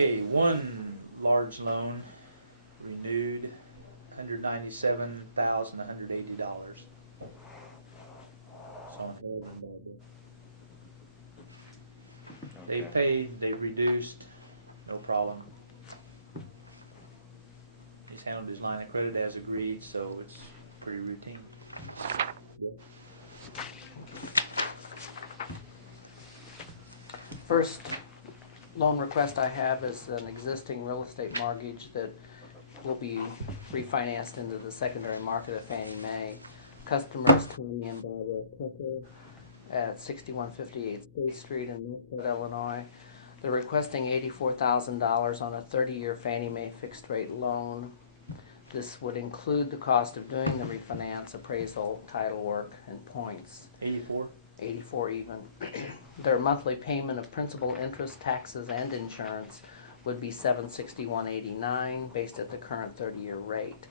Okay, one large loan renewed, $197,180. They paid, they reduced, no problem. He's handled his line of credit as agreed, so it's pretty routine. First loan request I have is an existing real estate mortgage that will be refinanced into the secondary market of Fannie Mae. Customers Tony and Barbara Tucker at 6158 State Street in Milford, Illinois. They're requesting $84,000 on a 30-year Fannie Mae fixed-rate loan. This would include the cost of doing the refinance, appraisal, title work, and points. 84? 84 even. Their monthly payment of principal, interest, taxes, and insurance would be $761.89 based at the current 30-year rate.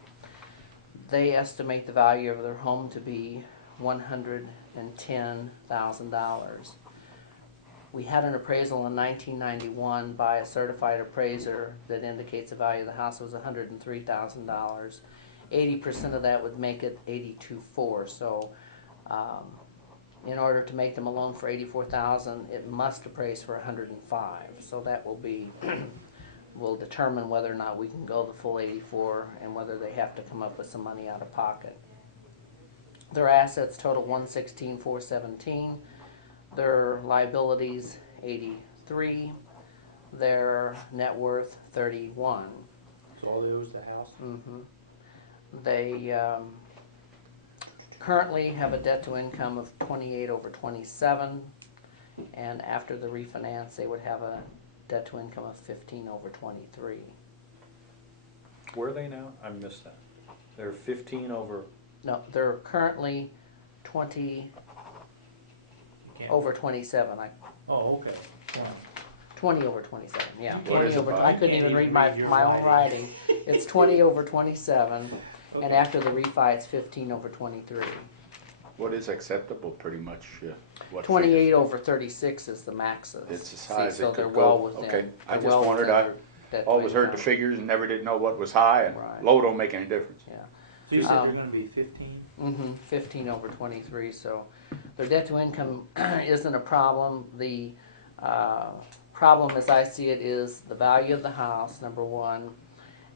They estimate the value of their home to be $110,000. We had an appraisal in 1991 by a certified appraiser that indicates the value of the house was $103,000. 80% of that would make it $82,400. So in order to make them a loan for $84,000, it must appraise for $105,000. So that will be will determine whether or not we can go the full $84,000 and whether they have to come up with some money out of pocket. Their assets total $116,417. Their liabilities $83,000. Their net worth $31,000. So all they owe is the house? Mm-hmm. They currently have a debt to income of 28/27, and after the refinance they would have a debt to income of 15/23. Where are they now? I missed that. They're 15 over. No, they're currently 20/27. Oh, okay. Yeah. 20/27. Yeah, What 20 is it over. by? I couldn't even read my own writing. It's 20/27, and after the refi, it's 15/23. What is acceptable, pretty much? What 28/36 is the maxes. It's as high as so it they're could well go. within. Okay, I they're just well wondered. within I their debt to always heard the income. figures and never did know what was high, and Right. low don't make any difference. Yeah. So you said they're going to be 15? Mm-hmm. 15/23. So their debt to income isn't a problem. The problem, as I see it, is the value of the house, number one.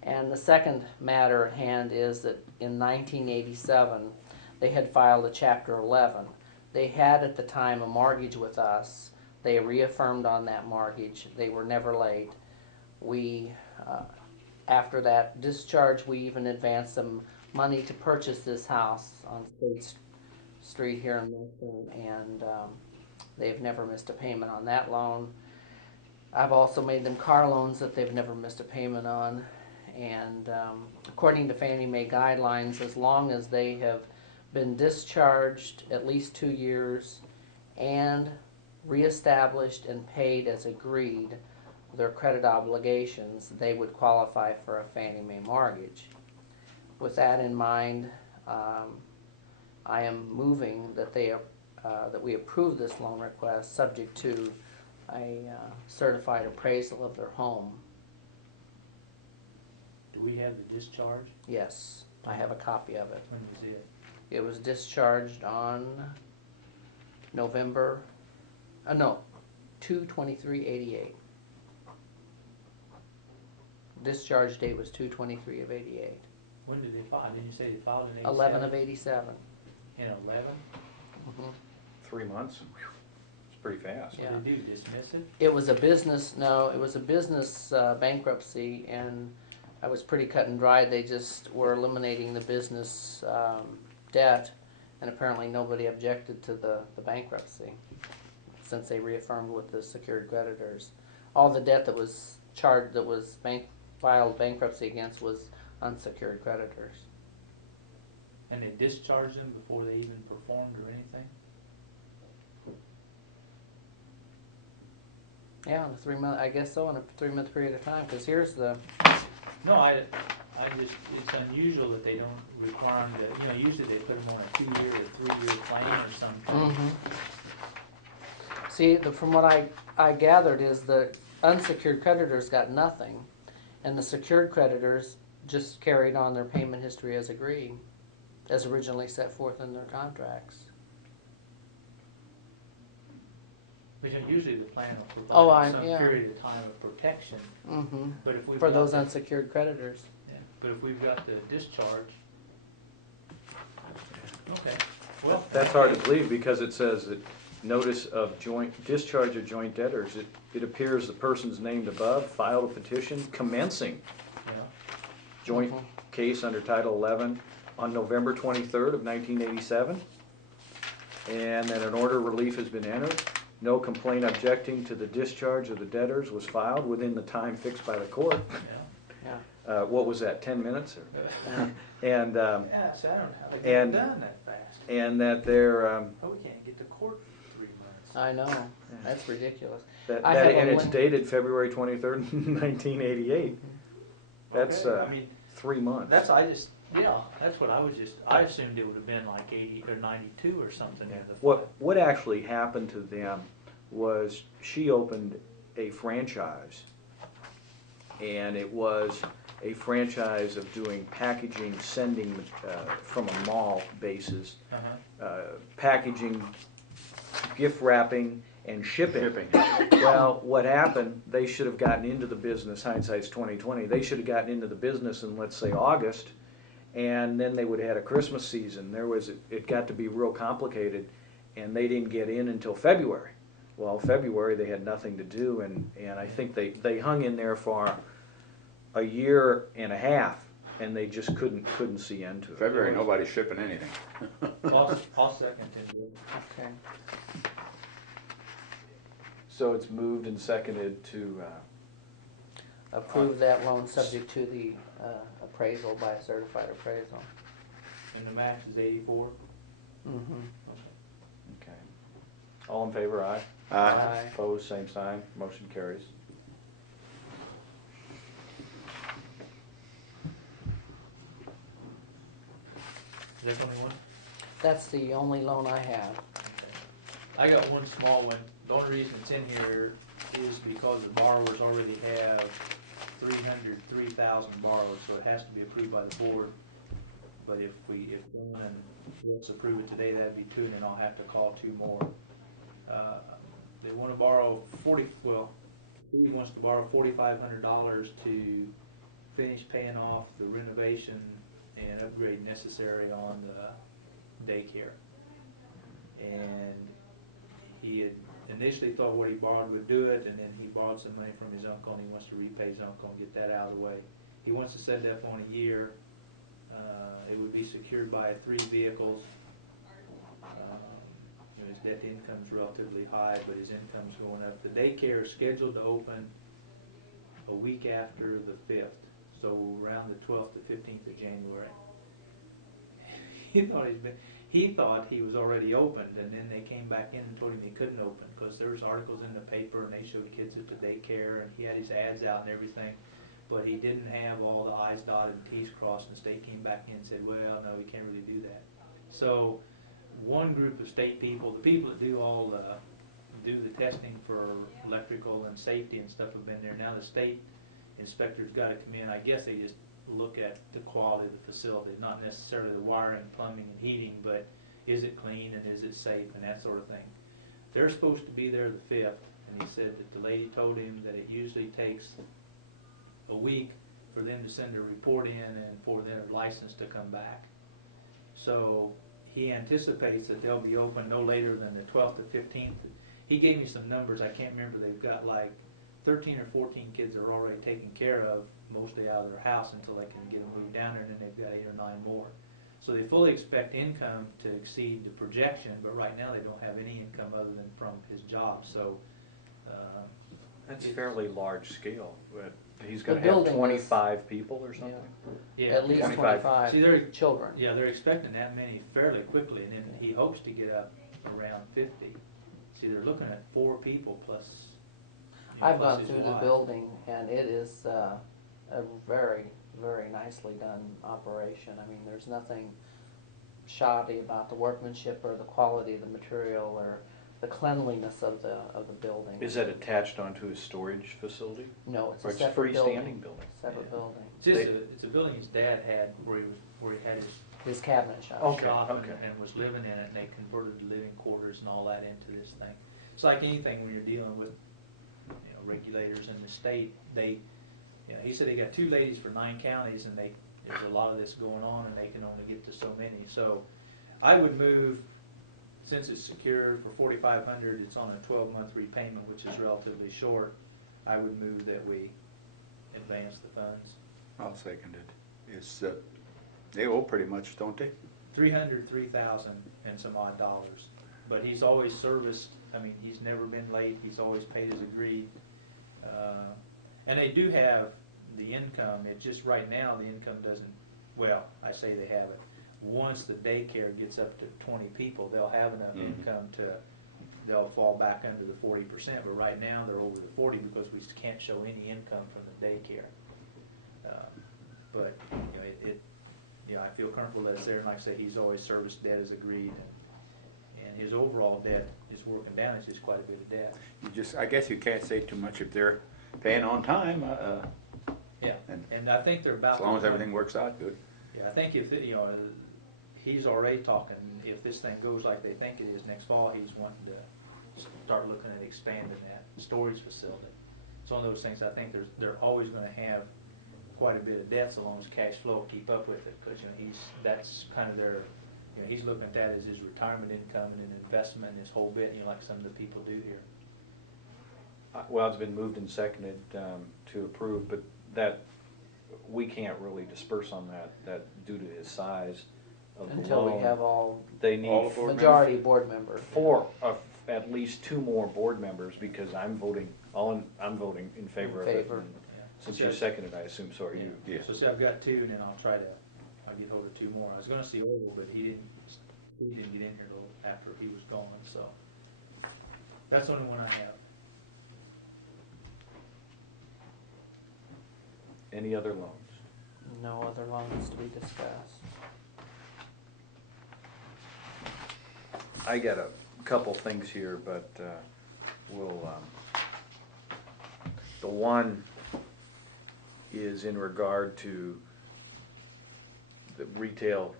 And the second matter at hand is that in 1987, they had filed a Chapter 11. They had at the time a mortgage with us. They reaffirmed on that mortgage. They were never late. We, after that discharge, we even advanced them money to purchase this house on State Street here in Milford, and they've never missed a payment on that loan. I've also made them car loans that they've never missed a payment on, and according to Fannie Mae guidelines, as long as they have been discharged at least 2 years and reestablished and paid as agreed their credit obligations, they would qualify for a Fannie Mae mortgage. With that in mind, I am moving that that we approve this loan request subject to a certified appraisal of their home. Do we have the discharge? Yes, I have a copy of it. When was it? It was discharged on November, 2/23/88. Discharge date was 2/23/88. When did they file? Didn't you say they filed in 87? 11/87. In 11? Mm-hmm. 3 months? It's pretty fast. So Yeah. they do dismiss it? It was a business, bankruptcy, and I was pretty cut and dry. They just were eliminating the business debt, and apparently nobody objected to the bankruptcy since they reaffirmed with the secured creditors. All the debt that was charged, that was filed bankruptcy against, was unsecured creditors. And they discharged them before they even performed or anything? Yeah, in a 3 month, I guess so, in a 3 month period of time. Because here's the. No, I just, it's unusual that they don't require them to, usually they put them on a 2-year or 3-year plan or something. Mm-hmm. See, from what I gathered is that unsecured creditors got nothing, and the secured creditors just carried on their payment history as agreed, as originally set forth in their contracts. But usually the plan will Oh, provide some yeah. period of time of protection, Mm-hmm. but if we've For got those the- unsecured creditors. yeah, but if we've got the discharge, okay, well. That's hard to believe because it says that notice of joint, discharge of joint debtors. It appears the persons named above filed a petition commencing Yeah, joint Mhm. case under Title 11 on November 23rd of 1987. And that an order of relief has been entered. No complaint objecting to the discharge of the debtors was filed within the time fixed by the court. yeah. Yeah. What was that, 10 minutes? Yeah. And, Yeah, so I don't know how they get it and- done that fast. and that they're, Oh, we can't get to court for 3 months. I know. That's ridiculous. that, I have a and it's link. dated February 23rd, 1988. That's, Okay, I mean, 3 months. that's, that's what I assumed it would have been like 80 or 92 or something in the. What actually happened to them was she opened a franchise, and it was a franchise of doing packaging, sending from a mall basis, Uh-huh. packaging, gift wrapping, and shipping. Shipping. Well, what happened, they should have gotten into the business, hindsight's 20/20, they should have gotten into the business in, let's say, August, and then they would have had a Christmas season. It got to be real complicated, and they didn't get in until February. Well, February, they had nothing to do, and I think they hung in there for a year and a half, and they just couldn't see into it. February, nobody's shipping anything. I'll second it. Okay. So it's moved and seconded to, Approve that loan subject to the appraisal by a certified appraisal. And the max is 84. Mm-hmm. okay. All in favor, aye? Aye. Opposed, same sign, motion carries. Is that only one? That's the only loan I have. I got one small one. The only reason it's in here is because the borrowers already have 303,000 borrowed, so it has to be approved by the board. But if Dylan and let's approve it today, that'd be 2, and then I'll have to call 2 more. They want to borrow he wants to borrow $4,500 to finish paying off the renovation and upgrade necessary on the daycare. And he had initially thought what he borrowed would do it, and then he borrowed some money from his uncle, and he wants to repay his uncle and get that out of the way. He wants to set that on a year. It would be secured by 3 vehicles. His debt to income's relatively high, but his income's going up. The daycare is scheduled to open a week after the 5th, so around the 12th to 15th of January. He thought he was already opened, and then they came back in and told him he couldn't open because there was articles in the paper and they showed kids at the daycare, and he had his ads out and everything, but he didn't have all the I's dotted and T's crossed, and the state came back in and said, well, no, we can't really do that. So one group of state people, the people that do the testing for electrical and safety and stuff have been there. Now the state inspector's got to come in. I guess they just look at the quality of the facility, not necessarily the wiring, plumbing, and heating, but is it clean and is it safe and that sort of thing. They're supposed to be there the 5th, and he said that the lady told him that it usually takes a week for them to send a report in and for their license to come back. So he anticipates that they'll be open no later than the 12th to 15th. He gave me some numbers. I can't remember. They've got like 13 or 14 kids that are already taken care of, mostly out of their house until they can get them moved down there, and then they've got 8 or 9 more. So they fully expect income to exceed the projection, but right now they don't have any income other than from his job. So That's fairly large scale. He's The gonna have building is- 25 people or something? yeah, At least 25. 25 See, they're- children. yeah, they're expecting that many fairly quickly, and then he hopes to get up around 50. See, they're looking at 4 people plus. I've plus gone his through the wife. building, and it is a very, very nicely done operation. I mean, there's nothing shoddy about the workmanship or the quality of the material or the cleanliness of the building. Is that attached onto his storage facility? No, it's Or a it's separate freestanding building. building? Separate Yeah. building. It's a building his dad had where he had his His cabinet shop. Okay, shop okay. and was living in it, and they converted the living quarters and all that into this thing. It's like anything when you're dealing with, regulators in the state, he said they got 2 ladies for 9 counties, and there's a lot of this going on, and they can only get to so many. So I would move, since it's secured for $4,500, it's on a 12-month repayment, which is relatively short. I would move that we advance the funds. I'll second it. It's, they owe pretty much, don't they? $303,000 and some odd dollars. But he's always serviced, he's never been late, he's always paid as agreed. And they do have the income, it just right now the income doesn't, well, I say they have it. Once the daycare gets up to 20 people, they'll have enough income they'll fall back under the 40%, but right now they're over the 40 because we can't show any income from the daycare. But, I feel comfortable that it's there, and like I say, he's always serviced debt as agreed, and his overall debt is working down, it's just quite a bit of debt. I guess you can't say too much if they're paying on time, Yeah, and I think they're about. as long as everything works out good. Yeah, I think if, he's already talking, if this thing goes like they think it is next fall, he's wanting to start looking at expanding that storage facility. It's one of those things, I think they're always gonna have quite a bit of debt so long as cash flow will keep up with it, because, that's kind of their, he's looking at that as his retirement income and an investment in his whole bit, like some of the people do here. Well, it's been moved and seconded to approve, but that, we can't really disperse on that due to his size of the Until loan. we have all They need All the board majority board members. at least 2 more board members, because I'm voting in favor of it. favor. And since you seconded, I assume so are you. Yeah. So see, I've got 2, and then I'll get hold of 2 more. I was gonna see Oral, but he didn't get in here till after he was gone, so. That's the only one I have. Any other loans? No other loans to be discussed. I got a couple things here, but we'll, the one is in regard to the retail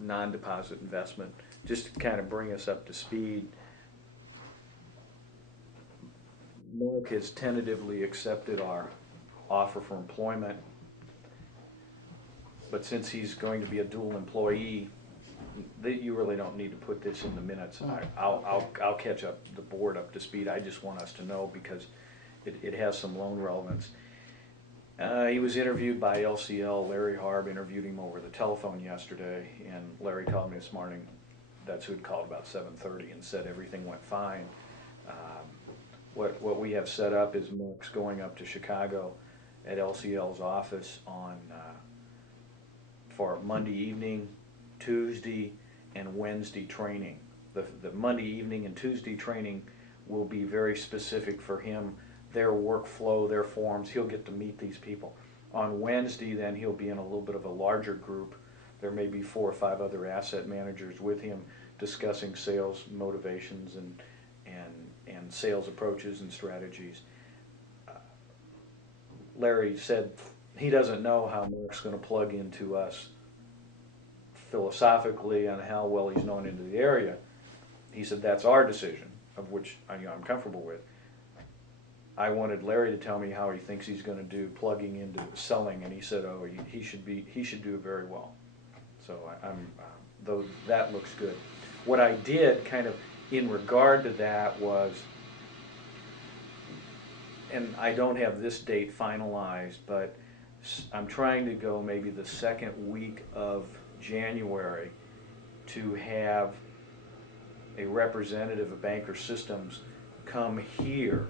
non-deposit investment, just to kind of bring us up to speed. Mark has tentatively accepted our offer for employment, but since he's going to be a dual employee, you really don't need to put this in the minutes. I'll catch up the board up to speed. I just want us to know because it has some loan relevance. He was interviewed by LCL. Larry Harb interviewed him over the telephone yesterday, and Larry called me this morning. That's who had called about 7:30 and said everything went fine. What we have set up is Mark's going up to Chicago at LCL's office for Monday evening, Tuesday, and Wednesday training. The Monday evening and Tuesday training will be very specific for him, their workflow, their forms. He'll get to meet these people. On Wednesday, then, he'll be in a little bit of a larger group. There may be 4 or 5 other asset managers with him discussing sales motivations and sales approaches and strategies. Larry said he doesn't know how Mark's going to plug into us philosophically on how well he's known into the area. He said that's our decision, of which I'm comfortable with. I wanted Larry to tell me how he thinks he's going to do plugging into selling, and he said, "Oh, he should do it very well." So though that looks good. What I did kind of in regard to that was, and I don't have this date finalized, but I'm trying to go maybe the second week of January to have a representative of Banker Systems come here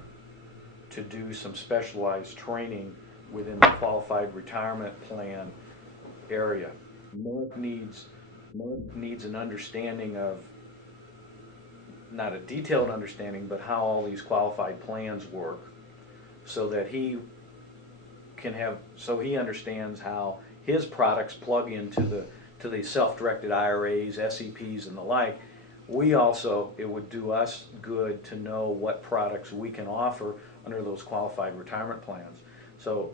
to do some specialized training within the qualified retirement plan area. Mark needs an understanding of, not a detailed understanding, but how all these qualified plans work, so that he understands how his products plug into the self-directed IRAs, SEPs, and the like, we also, it would do us good to know what products we can offer under those qualified retirement plans. So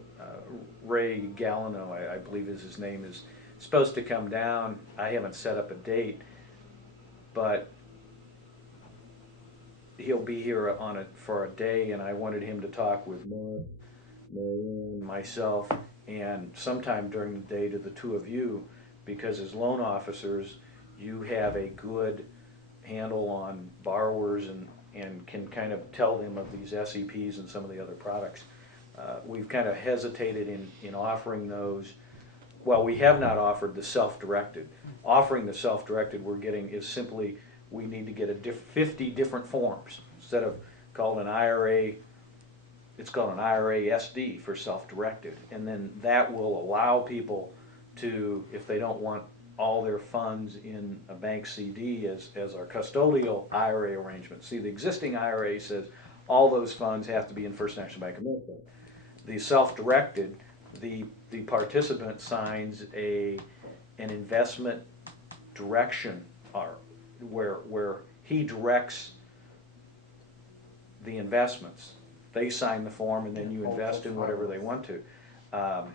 Ray Gallino, I believe is his name, is supposed to come down. I haven't set up a date, but he'll be here on it for a day, and I wanted him to talk with Mark, Marianne, myself, and sometime during the day to the two of you, because as loan officers, you have a good handle on borrowers and can kind of tell them of these SEPs and some of the other products. We've kind of hesitated in offering those. Well, we have not offered the self-directed. Offering the self-directed we're getting is simply, we need to get 50 different forms. Instead of called an IRA, it's called an IRA SD for self-directed. And then that will allow people to, if they don't want all their funds in a bank CD as our custodial IRA arrangement. See, the existing IRA says all those funds have to be in First National Bank of America. The self-directed, the participant signs an investment direction, where he directs the investments. They sign the form and then you invest in whatever they want to. How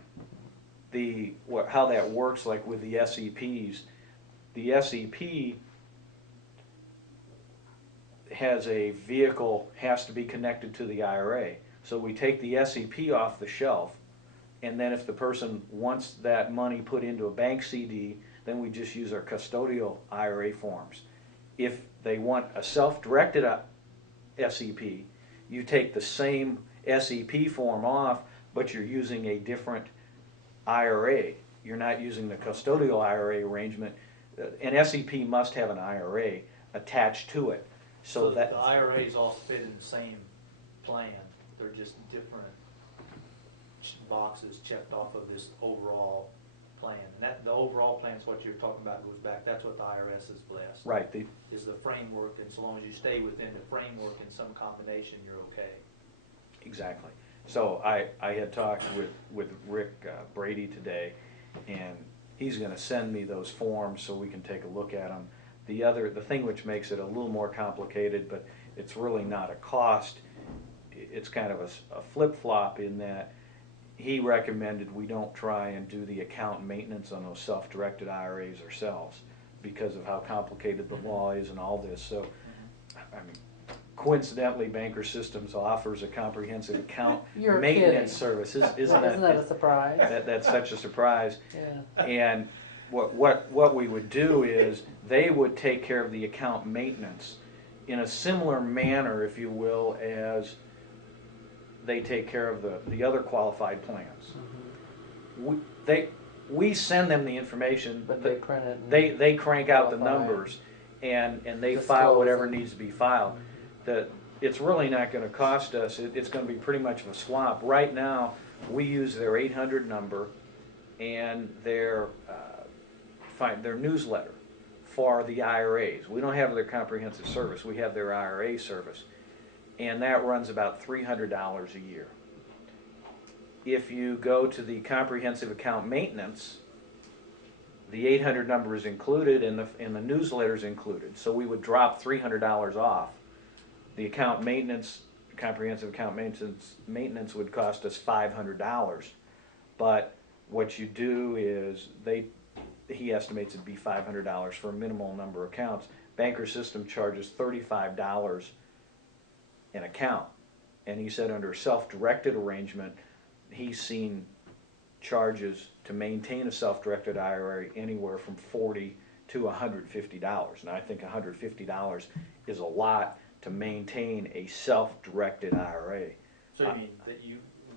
that works, like with the SEPs, the SEP has a vehicle, has to be connected to the IRA. So we take the SEP off the shelf, and then if the person wants that money put into a bank CD, then we just use our custodial IRA forms. If they want a self-directed SEP, you take the same SEP form off, but you're using a different IRA. You're not using the custodial IRA arrangement. An SEP must have an IRA attached to it. So that the IRAs all fit in the same plan. They're just different boxes checked off of this overall plan. And that the overall plan is what you're talking about, goes back. That's what the IRS has blessed. Right. Is the framework, and so long as you stay within the framework in some combination, you're okay. Exactly. So I had talked with Rick Brady today, and he's going to send me those forms so we can take a look at them. The thing which makes it a little more complicated, but it's really not a cost, it's kind of a flip-flop in that he recommended we don't try and do the account maintenance on those self-directed IRAs ourselves because of how complicated the law is and all this. So, I mean, coincidentally, Banker Systems offers a comprehensive account maintenance service. Isn't that a surprise? That's such a surprise. Yeah. And what we would do is they would take care of the account maintenance in a similar manner, if you will, as they take care of the other qualified plans. Mm-hmm. We send them the information, but they print it. They crank out the numbers, and they file whatever needs to be filed. It's really not going to cost us. It's going to be pretty much of a swap. Right now, we use their 800 number and their newsletter for the IRAs. We don't have their comprehensive service. We have their IRA service, and that runs about $300 a year. If you go to the comprehensive account maintenance, the 800 number is included and the newsletter is included. So we would drop $300 off. The account maintenance, comprehensive account maintenance would cost us $500. But what you do is he estimates it'd be $500 for a minimal number of accounts. Banker System charges $35 an account. And he said under a self-directed arrangement, he's seen charges to maintain a self-directed IRA anywhere from $40 to $150. And I think $150 is a lot to maintain a self-directed IRA. So you mean that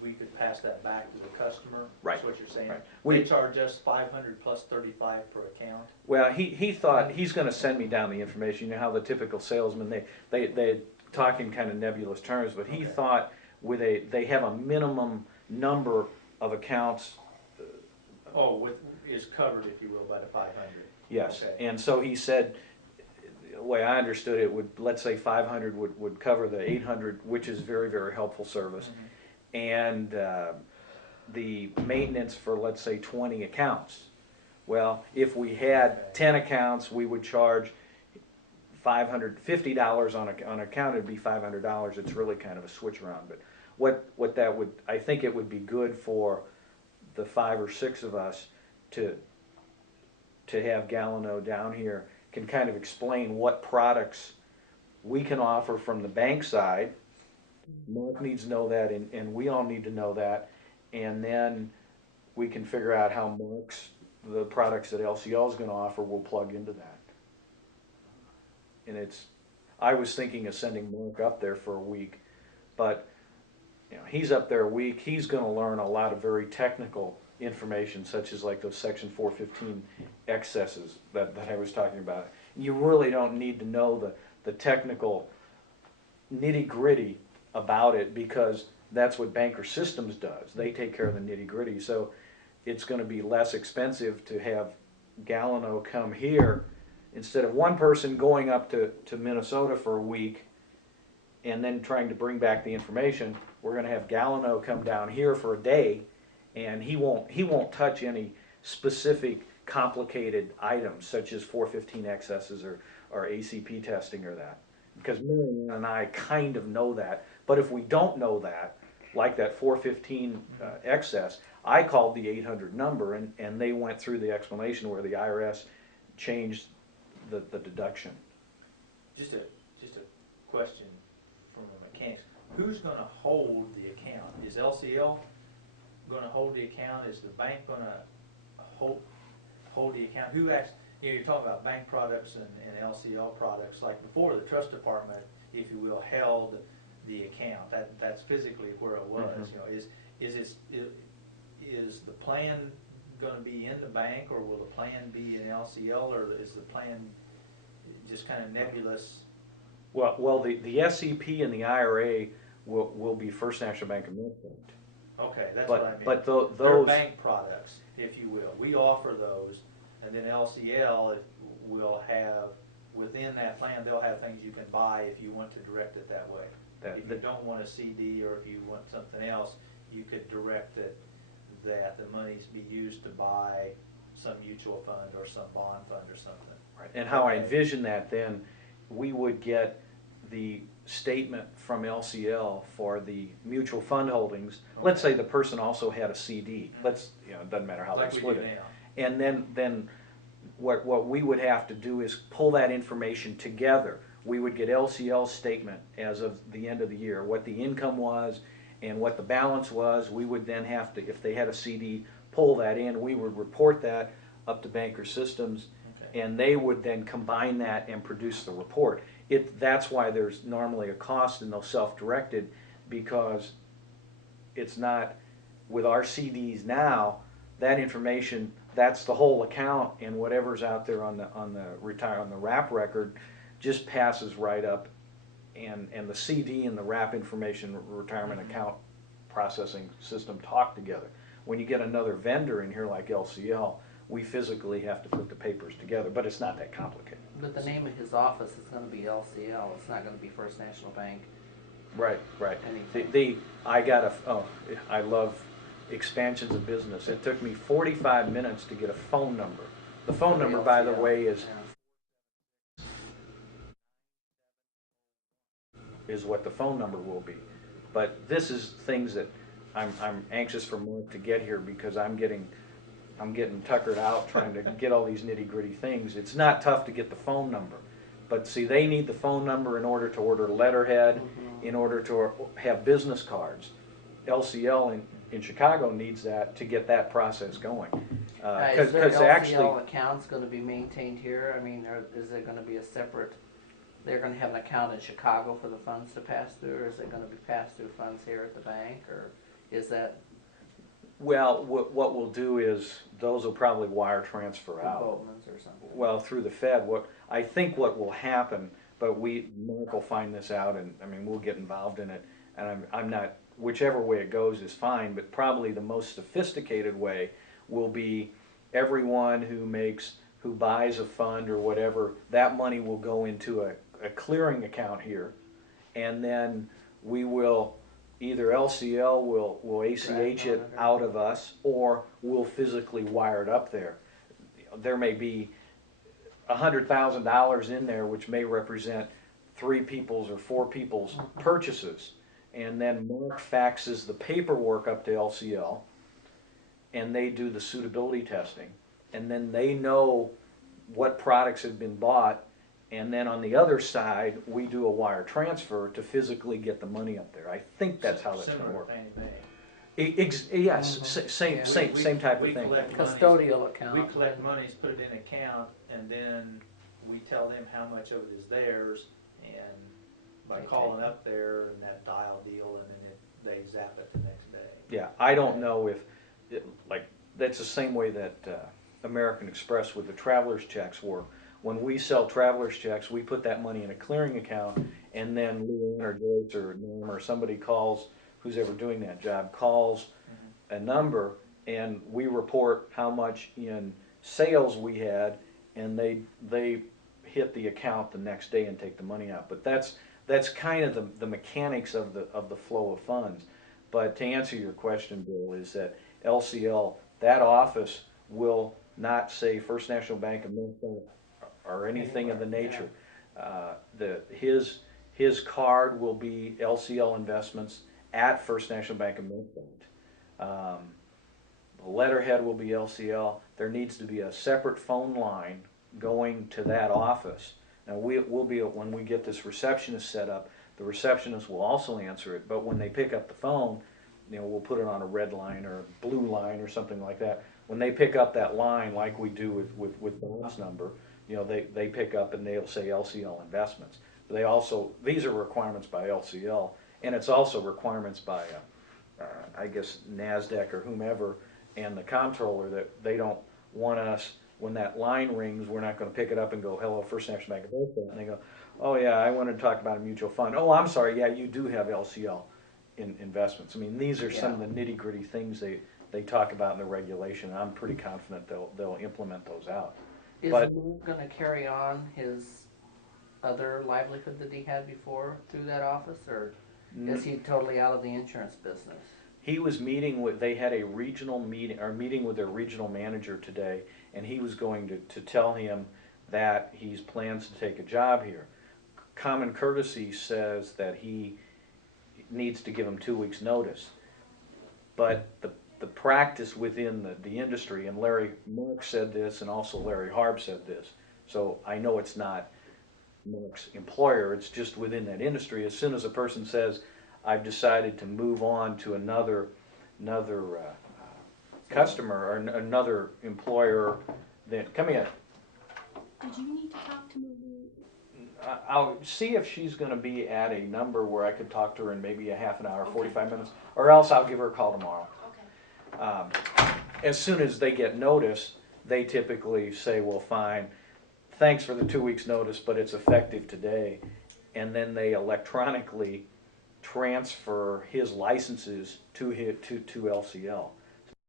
we could pass that back to the customer? Right. That's what you're saying? Right. They charge us $500 plus $35 per account? Well, he thought he's going to send me down the information. You know how the typical salesman, they talk in kind of nebulous terms, but he thought they have a minimum number of accounts. Is covered, if you will, by the 500. Yes, okay. And so he said, the way I understood it, let's say 500 would cover the 800, which is very, very helpful service, and the maintenance for, let's say, 20 accounts. Well, if we had 10 accounts, we would charge $50 on an account, it'd be $500. It's really kind of a switch around. But what that would, I think it would be good for the 5 or 6 of us to have Galano down here, can kind of explain what products we can offer from the bank side. Mark needs to know that, and we all need to know that, and then we can figure out how the products that LCL is going to offer will plug into that. And I was thinking of sending Mark up there for a week, but he's up there a week, he's going to learn a lot of very technical information, such as like those section 415 excesses that I was talking about. You really don't need to know the technical nitty gritty about it, because that's what Banker Systems does. They take care of the nitty gritty. So it's going to be less expensive to have Galano come here instead of one person going up to Minnesota for a week and then trying to bring back the information. We're going to have Galano come down here for a day, and he won't touch any specific complicated items such as 415 excesses or ACP testing or that, because Marianne and I kind of know that. But if we don't know that, like that 415 excess, I called the 800 number, and they went through the explanation where the IRS changed the deduction. Just a question from the mechanics. Who's going to hold the account? Is LCL going to hold the account? Is the bank going to hold the account? Who actually, you're talking about bank products and LCL products. Like before, the trust department, if you will, held the account. That's physically where it was. Mm-hmm. Is the plan going to be in the bank, or will the plan be in LCL, or is the plan just kind of nebulous? Well, the SEP and the IRA will be First National Bank of Minnesota. Okay, that's what I mean. But those they're bank products, if you will. We offer those, and then LCL will have, within that plan, they'll have things you can buy if you want to direct it that way. If you don't want a CD, or if you want something else, you could direct it that the monies be used to buy some mutual fund or some bond fund or something. Right. And how I envision that, then we would get the statement from LCL for the mutual fund holdings. Okay. Let's say the person also had a CD. Let's, it doesn't matter how they split it. Now. And then what we would have to do is pull that information together. We would get LCL's statement as of the end of the year, what the income was and what the balance was. We would then have to, if they had a CD, pull that in. We would report that up to Banker Systems, okay, and they would then combine that and produce the report. That's why there's normally a cost in those self-directed, because it's not, with our CDs now, that information, that's the whole account, and whatever's out there on the wrap record just passes right up, and the CD and the wrap information retirement account processing system talk together. When you get another vendor in here like LCL, we physically have to put the papers together, but it's not that complicated. But the name of his office is going to be LCL. It's not going to be First National Bank. Right. I love expansions of business. It took me 45 minutes to get a phone number. The phone number, by the way, is what the phone number will be. But this is things that I'm anxious for Mark to get here, because I'm getting tuckered out trying to get all these nitty-gritty things. It's not tough to get the phone number, but see, they need the phone number in order to order letterhead, mm-hmm, in order to have business cards. LCL in Chicago needs that to get that process going. Is their LCL accounts going to be maintained here? I mean, is it going to be a separate? They're going to have an account in Chicago for the funds to pass through, or is it going to be passed through funds here at the bank, or is that? Well, what we'll do is those will probably wire transfer out. Boatman's or something. Well, through the Fed. I think what will happen, but Mark will find this out, and I mean, we'll get involved in it. And I'm not, whichever way it goes is fine, but probably the most sophisticated way will be everyone who buys a fund or whatever, that money will go into a clearing account here, and then we will, either LCL will ACH it out of us, or we'll physically wire it up there. There may be $100,000 in there, which may represent 3 people's or 4 people's purchases. And then Mark faxes the paperwork up to LCL, and they do the suitability testing. And then they know what products have been bought, and then on the other side, we do a wire transfer to physically get the money up there. I think that's how that's gonna Similar work. to Fannie Mae. Yes, same, Yeah. same type We of thing. collect monies- Custodial account. We collect monies, put it in an account, and then we tell them how much of it is theirs, and by They calling take it. up there and that dial deal, and then they zap it the next day. Yeah, I don't know if, like, that's the same way that American Express with the traveler's checks work. When we sell traveler's checks, we put that money in a clearing account, and then Luann or Joyce or Norm or somebody calls, who's ever doing that job, calls a number, and we report how much in sales we had, and they hit the account the next day and take the money out. But that's kind of the mechanics of the flow of funds. But to answer your question, Bill, is that LCL, that office will not say First National Bank of Minnesota or anything of the nature. His card will be LCL Investments at First National Bank of Minnesota. The letterhead will be LCL. There needs to be a separate phone line going to that office. Now we'll be, when we get this receptionist set up, the receptionist will also answer it, but when they pick up the phone, you know, we'll put it on a red line or a blue line or something like that. When they pick up that line, like we do with Bob's number, you know, they pick up and they'll say LCL Investments. They also, these are requirements by LCL, and it's also requirements by, I guess, NASDAQ or whomever, and the comptroller, that they don't want us, when that line rings, we're not gonna pick it up and go, hello, First National Bank of Minnesota, and they go, oh yeah, I wanted to talk about a mutual fund. Oh, I'm sorry, yeah, you do have LCL investments. I mean, these are some of the nitty-gritty things they talk about in the regulation, and I'm pretty confident they'll implement those out. Is But- Luke gonna carry on his other livelihood that he had before through that office, or is he totally out of the insurance business? He was meeting with, they had a regional meeting, or meeting with their regional manager today, and he was going to tell him that he plans to take a job here. Common courtesy says that he needs to give him 2 weeks' notice. But the practice within the industry, and Larry Mark said this, and also Larry Harb said this, so I know it's not Mark's employer, it's just within that industry. As soon as a person says, I've decided to move on to another customer or another employer, then, come here. Did you need to talk to me? I'll see if she's gonna be at a number where I could talk to her in maybe a half an hour, 45 minutes, or else I'll give her a call tomorrow. Okay. As soon as they get notice, they typically say, well, fine, thanks for the 2 weeks' notice, but it's effective today. And then they electronically transfer his licenses to LCL.